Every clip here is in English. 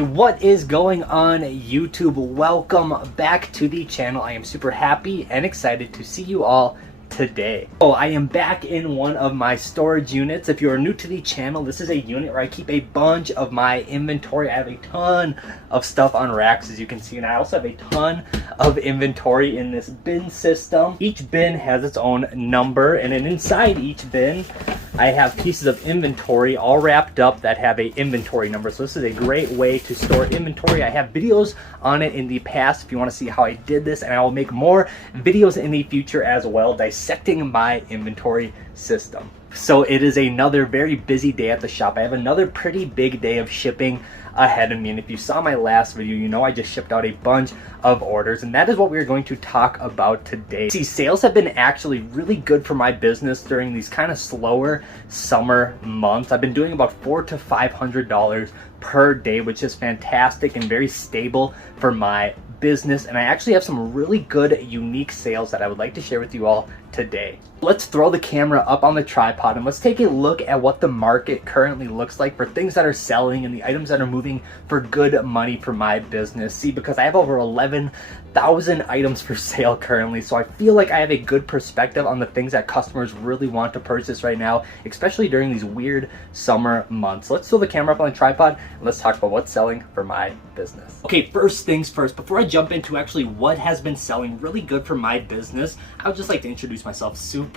What is going on, YouTube? Welcome back to the channel. I am super happy and excited to see you all today. I am back in one of my storage units. If you are new to the channel, this is a unit where I keep a bunch of my inventory. I have a ton of stuff on racks, as you can see, and I also have a ton of inventory in this bin system. Each bin has its own number, and then inside each bin I have pieces of inventory all wrapped up that have a inventory number. So this is a great way to store inventory. I have videos on it in the past if you want to see how I did this, and I will make more videos in the future as well, dissecting my inventory system. So it is another very busy day at the shop. I have another pretty big day of shipping ahead of me, and if you saw my last video, you know I just shipped out a bunch of orders, and that is what we're going to talk about today. See, sales have been actually really good for my business during these kind of slower summer months. I've been doing about $400 to $500 per day, which is fantastic and very stable for my business, and I actually have some really good unique sales that I would like to share with you all today. Let's throw the camera up on the tripod and let's take a look at what the market currently looks like for things that are selling and the items that are moving for good money for my business. See, because I have over 11,000 items for sale currently, so I feel like I have a good perspective on the things that customers really want to purchase right now, especially during these weird summer months. Let's throw the camera up on the tripod and let's talk about what's selling for my business. Okay, first things first, before I jump into actually what has been selling really good for my business, I would just like to introduce myself super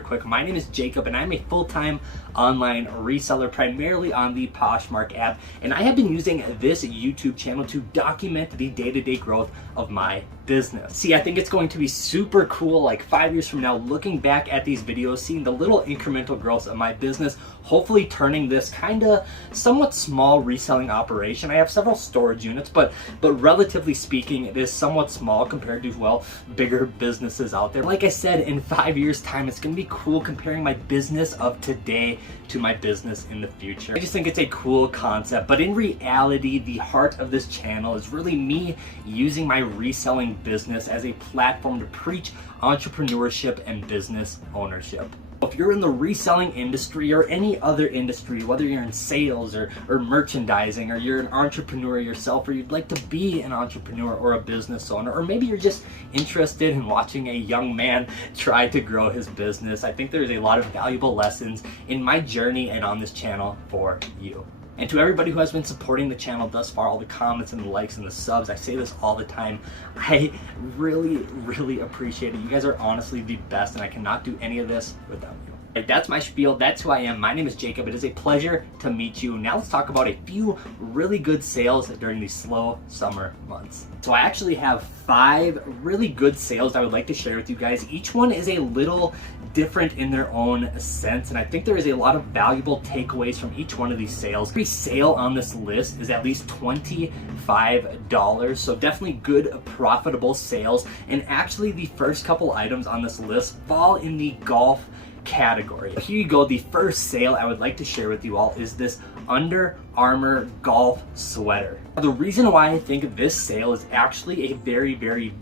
quick. My name is Jacob and I'm a full-time online reseller, primarily on the Poshmark app, and I have been using this YouTube channel to document the day-to-day growth of my business. See, I think it's going to be super cool, like 5 years from now, looking back at these videos, seeing the little incremental growth of my business, hopefully turning this kind of somewhat small reselling operation. I have several storage units, but relatively speaking, it is somewhat small compared to, well, bigger businesses out there. Like I said, in 5 years time, it's gonna be cool comparing my business of today to my business in the future. I just think it's a cool concept, but in reality, the heart of this channel is really me using my reselling business as a platform to preach entrepreneurship and business ownership. If you're in the reselling industry or any other industry, whether you're in sales or merchandising, or you're an entrepreneur yourself, or you'd like to be an entrepreneur or a business owner, or maybe you're just interested in watching a young man try to grow his business, I think there's a lot of valuable lessons in my journey and on this channel for you. And to everybody who has been supporting the channel thus far, all the comments and the likes and the subs, I say this all the time, I really appreciate it. You guys are honestly the best, and I cannot do any of this without you. That's my spiel. That's who I am. My name is Jacob. It is a pleasure to meet you. Now let's talk about a few really good sales during these slow summer months. So I actually have 5 really good sales I would like to share with you guys. Each one is a little different in their own sense, and I think there is a lot of valuable takeaways from each one of these sales. Every sale on this list is at least $25, so definitely good profitable sales. And actually the first couple items on this list fall in the golf category. Here you go. The first sale I would like to share with you all is this Under Armour golf sweater. The reason why I think this sale is actually a very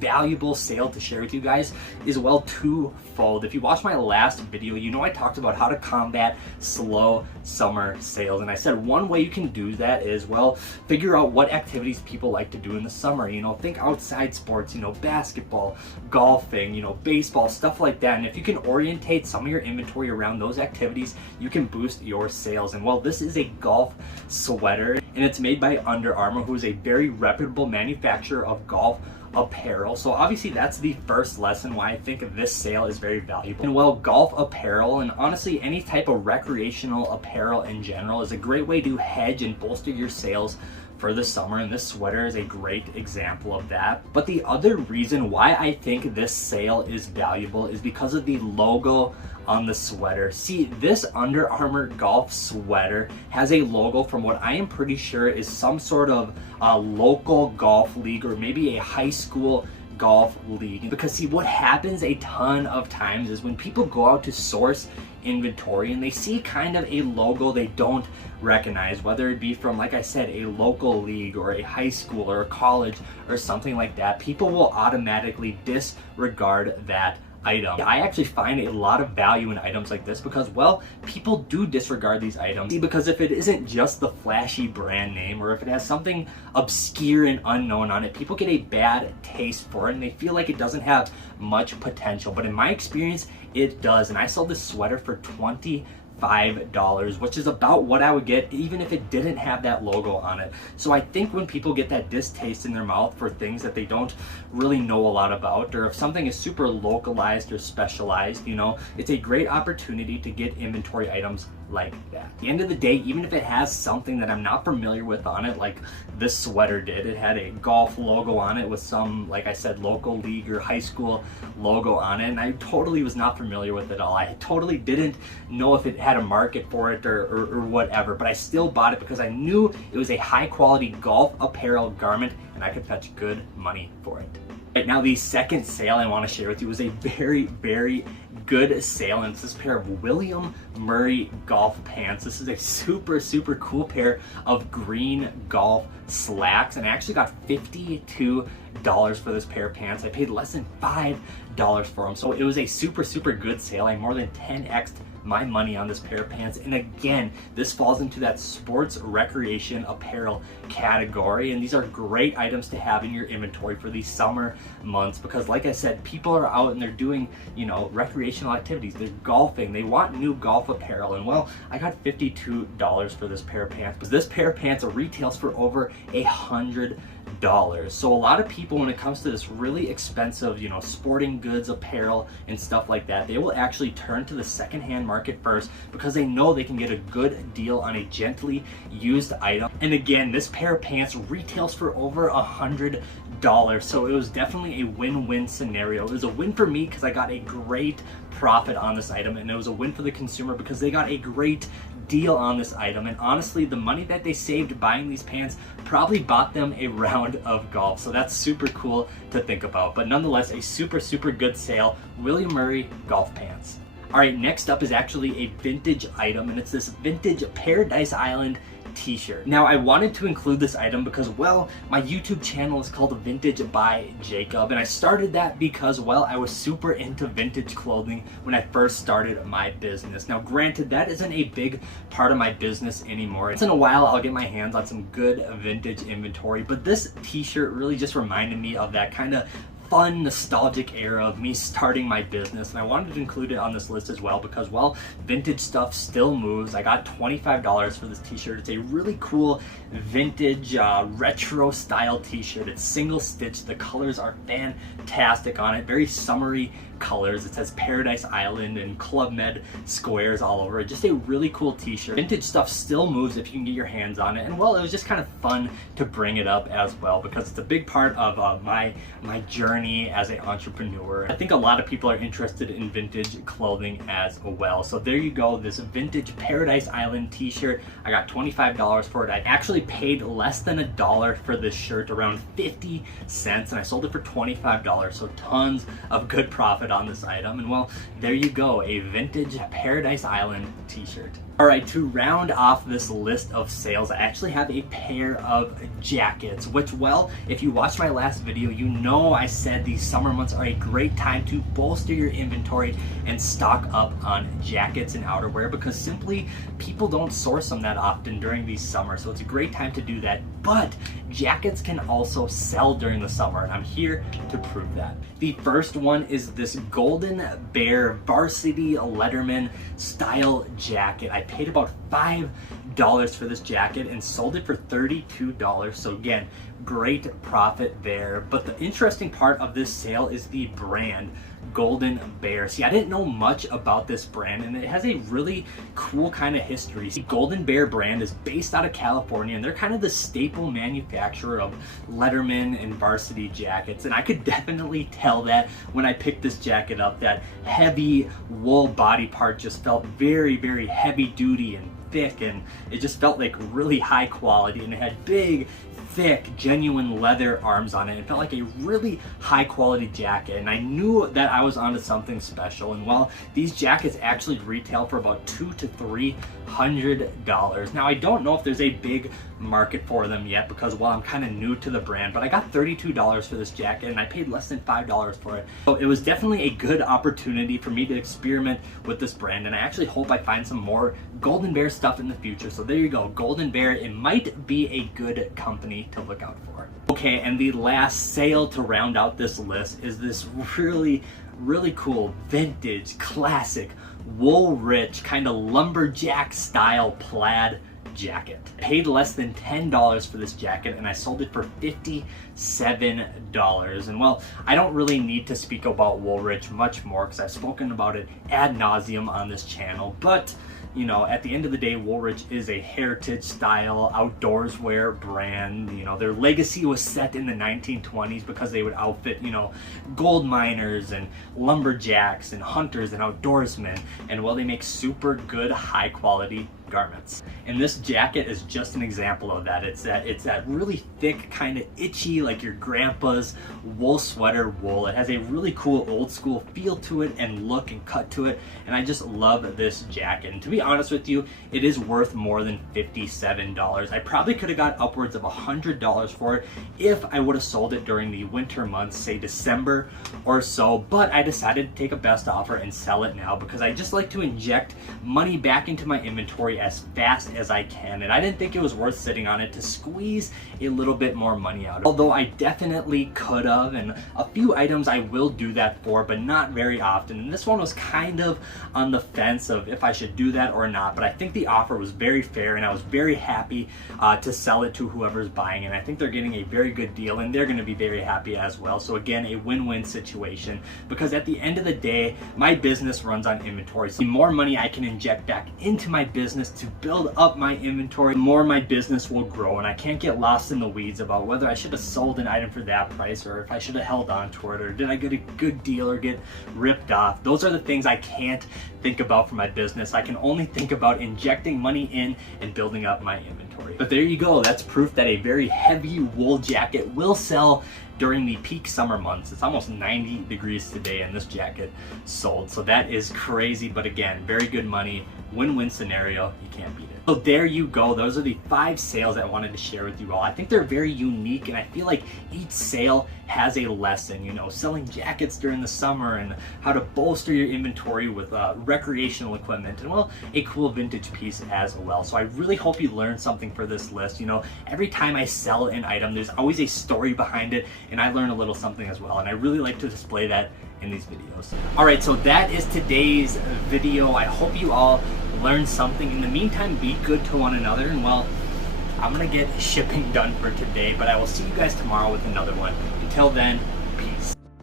valuable sale to share with you guys is, well, twofold. If you watched my last video, you know I talked about how to combat slow summer sales, and I said one way you can do that is, well, figure out what activities people like to do in the summer. You know, think outside sports, you know, basketball, golfing, you know, baseball, stuff like that. And if you can orientate some of your inventory around those activities, you can boost your sales. And well, this is a golf sweater, and it's made by Under Armour, who is a very reputable manufacturer of golf apparel. So obviously that's the first lesson why I think this sale is very valuable. And well, golf apparel, and honestly any type of recreational apparel in general, is a great way to hedge and bolster your sales for the summer, and this sweater is a great example of that. But the other reason why I think this sale is valuable is because of the logo on the sweater. See, this Under Armour golf sweater has a logo from what I am pretty sure is some sort of local golf league, or maybe a high school golf league. Because see, what happens a ton of times is when people go out to source inventory and they see kind of a logo they don't recognize, whether it be from, like I said, a local league or a high school or a college or something like that, people will automatically disregard that item. I actually find a lot of value in items like this because, well, people do disregard these items. Because if it isn't just the flashy brand name, or if it has something obscure and unknown on it, people get a bad taste for it and they feel like it doesn't have much potential. But in my experience, it does. And I sold this sweater for $25, which is about what I would get even if it didn't have that logo on it. So I think when people get that distaste in their mouth for things that they don't really know a lot about, or if something is super localized or specialized, you know, it's a great opportunity to get inventory items like that. At the end of the day, even if it has something that I'm not familiar with on it, like this sweater did, it had a golf logo on it with some, like I said, local league or high school logo on it, and I totally was not familiar with it at all. I totally didn't know if it had a market for it or whatever, but I still bought it because I knew it was a high quality golf apparel garment and I could fetch good money for it. Right now, the second sale I want to share with you is a very, very good sale, and it's this pair of William Murray golf pants. This is a super, super cool pair of green golf slacks, and I actually got $52 for this pair of pants. I paid less than $5 for them, so it was a super, super good sale. I more than 10x'd my money on this pair of pants. And again, this falls into that sports recreation apparel category, and these are great items to have in your inventory for these summer months because, like I said, people are out and they're doing, you know, recreational activities, they're golfing, they want new golf apparel. And well, I got $52 for this pair of pants because this pair of pants retails for over $100. So a lot of people, when it comes to this really expensive, you know, sporting goods apparel and stuff like that, they will actually turn to the secondhand market first because they know they can get a good deal on a gently used item. And again, this pair of pants retails for over $100. So it was definitely a win-win scenario. It was a win for me because I got a great profit on this item, and it was a win for the consumer because they got a great deal on this item. And honestly, the money that they saved buying these pants probably bought them a round of golf. So that's super cool to think about. But nonetheless, a super, super good sale. William Murray golf pants. All right, next up is actually a vintage item, and it's this vintage Paradise Island t-shirt. Now, I wanted to include this item because, well, my YouTube channel is called Vintage by Jacob, and I started that because, well, I was super into vintage clothing when I first started my business. Now, granted, that isn't a big part of my business anymore. Once in a while, I'll get my hands on some good vintage inventory, but this t-shirt really just reminded me of that kind of fun, nostalgic era of me starting my business, and I wanted to include it on this list as well because, well, vintage stuff still moves. I got $25 for this t-shirt. It's a really cool vintage retro style t-shirt. It's single stitched. The colors are fantastic on it, very summery colors. It says Paradise Island and Club Med squares all over it. Just a really cool t-shirt. Vintage stuff still moves if you can get your hands on it, and well, it was just kind of fun to bring it up as well because it's a big part of my journey as an entrepreneur. I think a lot of people are interested in vintage clothing as well. So there you go, this vintage Paradise Island t-shirt. I got $25 for it. I actually paid less than $1 for this shirt, around 50 cents, and I sold it for $25. So tons of good profit on this item. And well, there you go, a vintage Paradise Island t-shirt. All right, to round off this list of sales, I actually have a pair of jackets, which, well, if you watched my last video, you know I said these summer months are a great time to bolster your inventory and stock up on jackets and outerwear because simply people don't source them that often during these summers. So it's a great time to do that. But jackets can also sell during the summer, and I'm here to prove that. The first one is this Golden Bear Varsity Letterman style jacket. I paid about $5 for this jacket and sold it for $32. So again, great profit there. But the interesting part of this sale is the brand Golden Bear. See, I didn't know much about this brand, and it has a really cool kind of history. See, Golden Bear brand is based out of California, and they're kind of the staple manufacturer of Letterman and varsity jackets. And I could definitely tell that when I picked this jacket up, that heavy wool body part just felt very, very heavy duty and thick, and it just felt like really high quality, and it had big, thick, genuine leather arms on it. It felt like a really high quality jacket, and I knew that I was onto something special. And well, these jackets actually retail for about $200 to $300. Now, I don't know if there's a big market for them yet because, well, I'm kind of new to the brand, but I got $32 for this jacket and I paid less than $5 for it. So it was definitely a good opportunity for me to experiment with this brand, and I actually hope I find some more Golden Bear stuff in the future. So there you go, Golden Bear. It might be a good company to look out for. Okay, and the last sale to round out this list is this really cool vintage classic Woolrich kind of lumberjack style plaid jacket. Paid less than $10 for this jacket and I sold it for $57. And well, I don't really need to speak about Woolrich much more because I've spoken about it ad nauseum on this channel, but you know, at the end of the day, Woolrich is a heritage style outdoors wear brand. You know, their legacy was set in the 1920s because they would outfit, you know, gold miners and lumberjacks and hunters and outdoorsmen. And well, they make super good, high quality garments. And this jacket is just an example of that. It's that really thick, kind of itchy, like your grandpa's wool sweater wool. It has a really cool old school feel to it and look and cut to it. And I just love this jacket. And to be honest with you, it is worth more than $57. I probably could have got upwards of $100 for it if I would have sold it during the winter months, say December or so, but I decided to take a best offer and sell it now because I just like to inject money back into my inventory as fast as I can, and I didn't think it was worth sitting on it to squeeze a little bit more money out of it. Although I definitely could have, and a few items I will do that for, but not very often. And this one was kind of on the fence of if I should do that or not, but I think the offer was very fair and I was very happy to sell it to whoever's buying it. I think they're getting a very good deal and they're going to be very happy as well. So again, a win-win situation, because at the end of the day, my business runs on inventory. So the more money I can inject back into my business to build up my inventory, the more my business will grow, and I can't get lost in the weeds about whether I should have sold an item for that price or if I should have held on to it, or did I get a good deal or get ripped off. Those are the things I can't think about for my business. I can only think about injecting money in and building up my inventory. But there you go, that's proof that a very heavy wool jacket will sell during the peak summer months. It's almost 90 degrees today and this jacket sold. So that is crazy, but again, very good money, win-win scenario, you can't beat it. So there you go, those are the 5 sales I wanted to share with you all. I think they're very unique and I feel like each sale has a lesson, you know, selling jackets during the summer and how to bolster your inventory with recreational equipment and, well, a cool vintage piece as well. So I really hope you learned something for this list. You know, every time I sell an item, there's always a story behind it and I learn a little something as well, and I really like to display that in these videos. Alright, so that is today's video. I hope you all learned something. In the meantime, be good to one another, and well, I'm gonna get shipping done for today, but I will see you guys tomorrow with another one. Until then,